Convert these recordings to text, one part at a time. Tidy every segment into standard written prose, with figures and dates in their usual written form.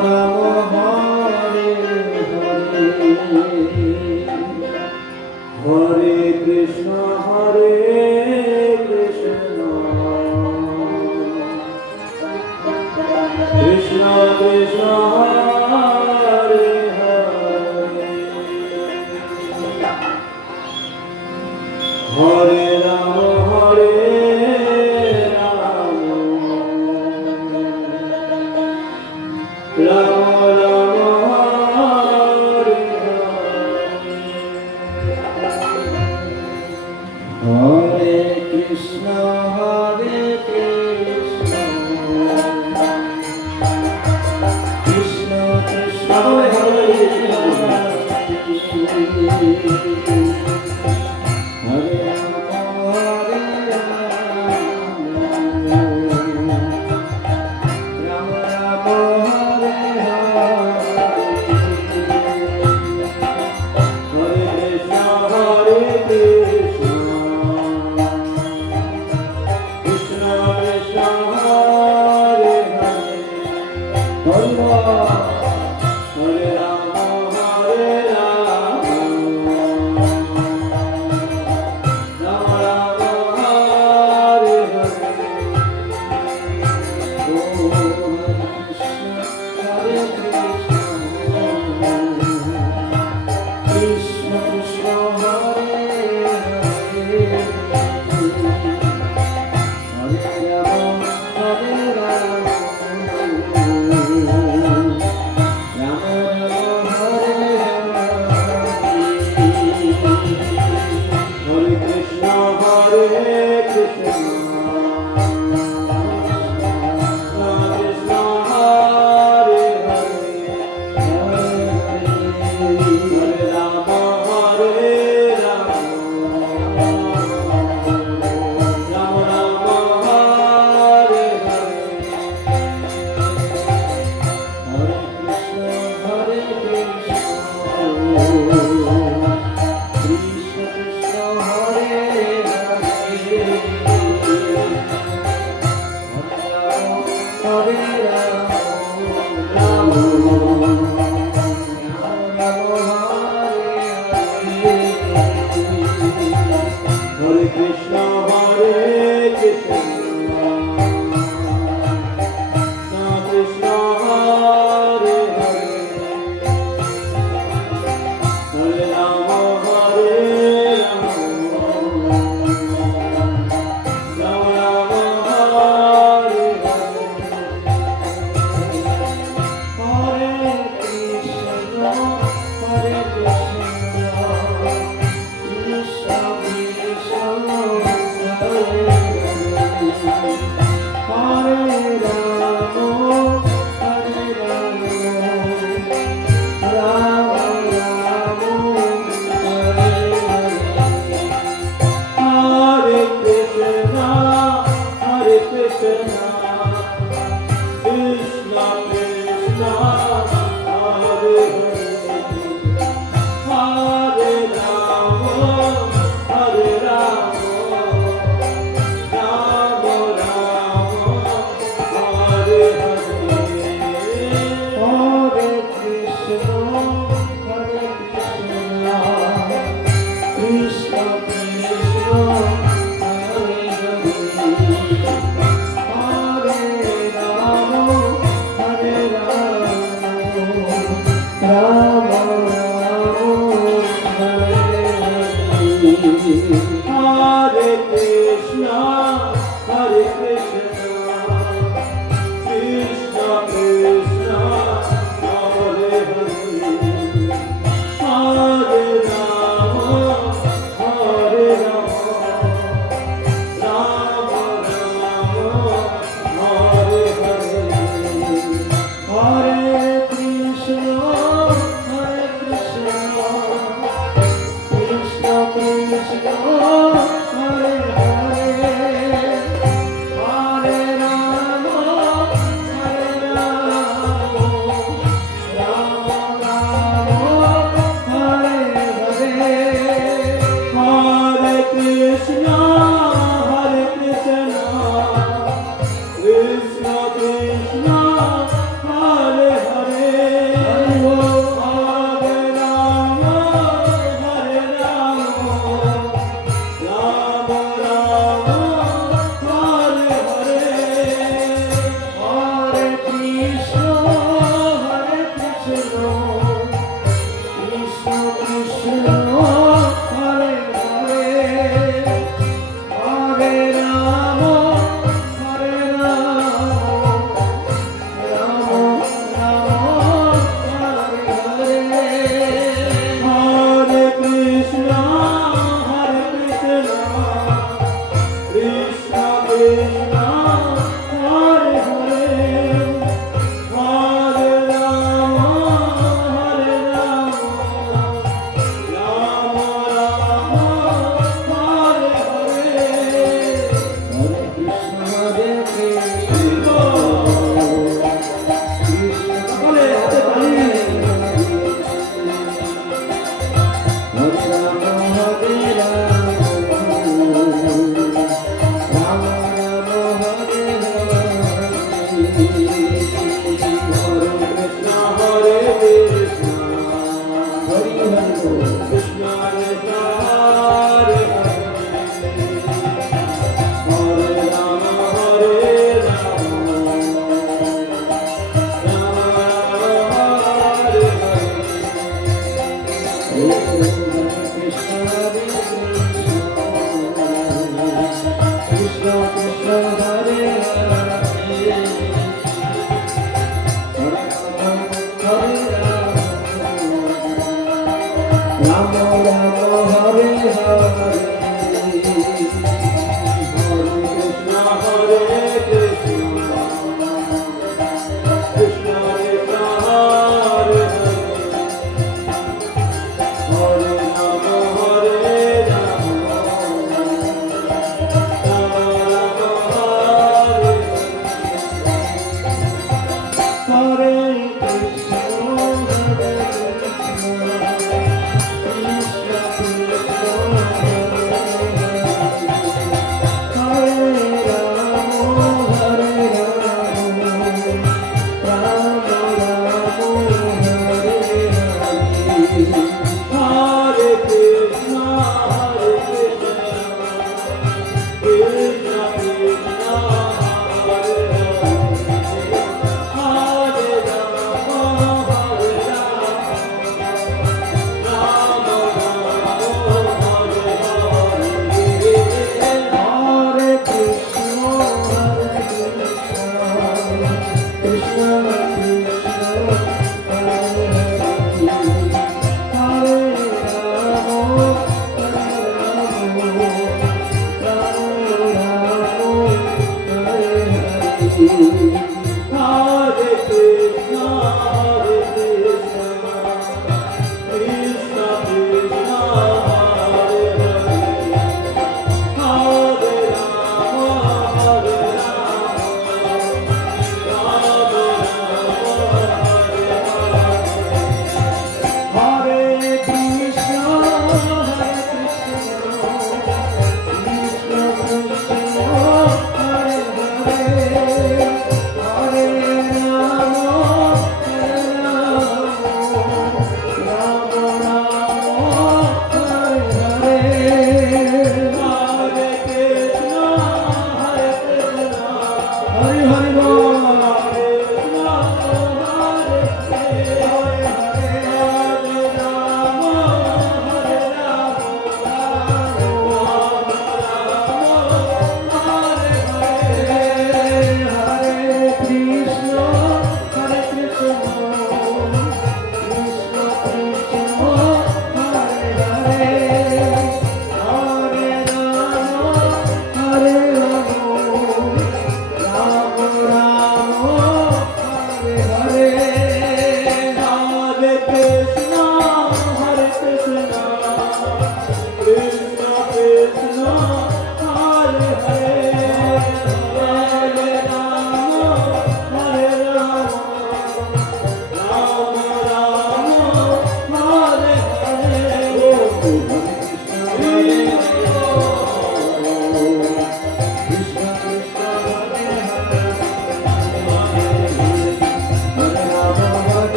রাম হরে হরে হরে কৃষ্ণ কৃষ্ণ কৃষ্ণ কৃষ্ণ হরে হরে হরে রাম রাম রাম হরে হরে হরে কৃষ্ণ কৃষ্ণ কৃষ্ণ কৃষ্ণ হরে হরে রাম রাম রাম হরে হরে কৃষ্ণ কৃষ্ণ কৃষ্ণ হরে হরে হরে রাম রাম রাম হরে হরে ও হরে কৃষ্ণ কৃষ্ণ হরে হরে হরে রাম রাম রাম হরে হরে কৃষ্ণ কৃষ্ণ কৃষ্ণ হরে হরে হরে রাম রাম রাম হরে হরে কৃষ্ণ কৃষ্ণ হরে হরে রাম হরে Krishna Krishna Krishna Hare Hare Ram Ram Ram Hare Hare Krishna Krishna Krishna Hare Hare Ram Ram Ram Hare Hare Krishna Krishna Krishna Hare Hare Ram Ram Ram Hare Hare Krishna Krishna Krishna Hare Hare Ram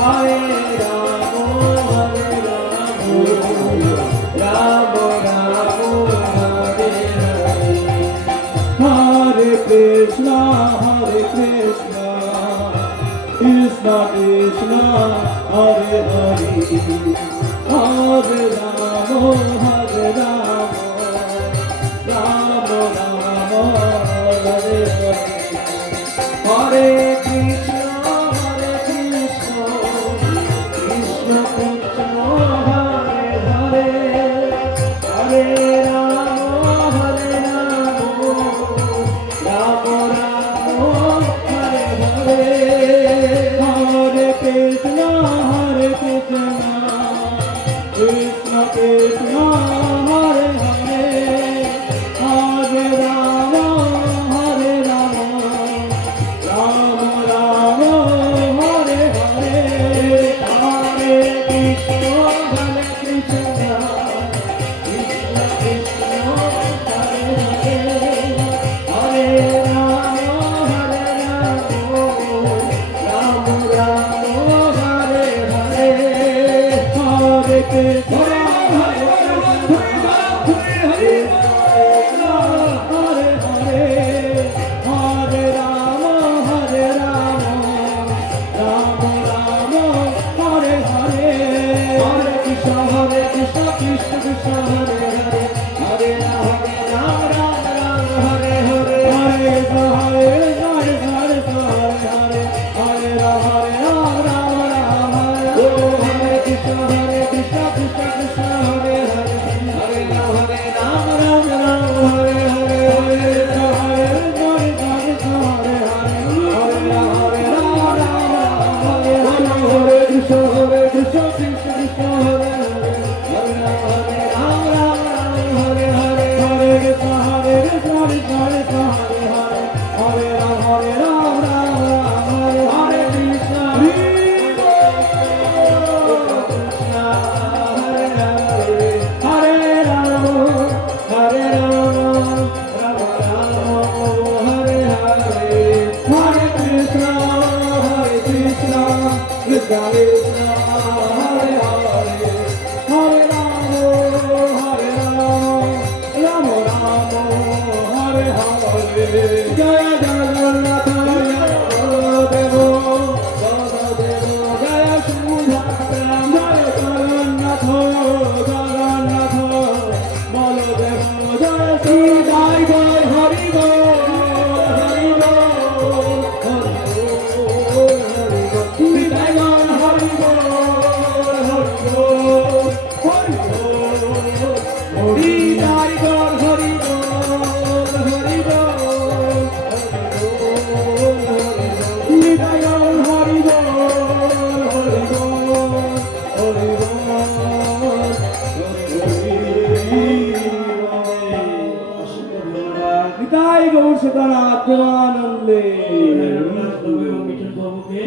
Hare Rama Krishna Krishna Hare Hare Hare Rama Hare Rama Rama Rama Hare Hare Hare Krishna Hare Krishna Krishna Krishna Hare Hare Hare Rama Hare Rama Rama Rama Hare Hare Hare Krishna Hare Krishna Krishna Krishna Hare Hare Hare Rama Hare Rama Rama Rama Hare Hare Hare Krishna Hare Krishna Krishna Krishna Hare Hare Hare Rama Hare Rama Rama Rama Hare Hare Hare Krishna Hare Krishna Hare Hare Hare Rama Hare Rama Rama Rama Hare Hare Hare Krishna Krishna Krishna Hare Hare Hare Rama Rama Rama Hare Hare Hare Hare Hare Hare Hare Hare Rama Rama Rama Hare Krishna Krishna Krishna Hare Hare Hare Rama Rama Rama Hare Hare Hare Hare Hare Hare Hare Rama Rama Hare Hare Krishna Krishna Krishna Hare Hare Hare Rama Rama Hare Hare Hare Krishna Krishna Hare Hare Hare Rama Rama Hare Hare Krishna Krishna Hare Hare Hare Rama Hare Rama Rama Rama Hare Hare Hare Krishna Krishna Krishna Hare Hare Hare Rama Hare Rama Rama Rama Hare Hare Jaya Jagannath Jaya Baladev Baladev Jaya Subhadra Jaya Jagannath Jagannath Baladev Jaya Sri Jai Jai Hari Bol Hari Bol Hari Bol Hari Bol Sri Jai Jai Hari Bol Hari Bol Hari Bol Hari Jai Jai Hari Bol Hari Bol Nitai Gour Sitanath প্রেমানন্দে রবীন্দ্রনাথ এবং মিঠুন বাবুকে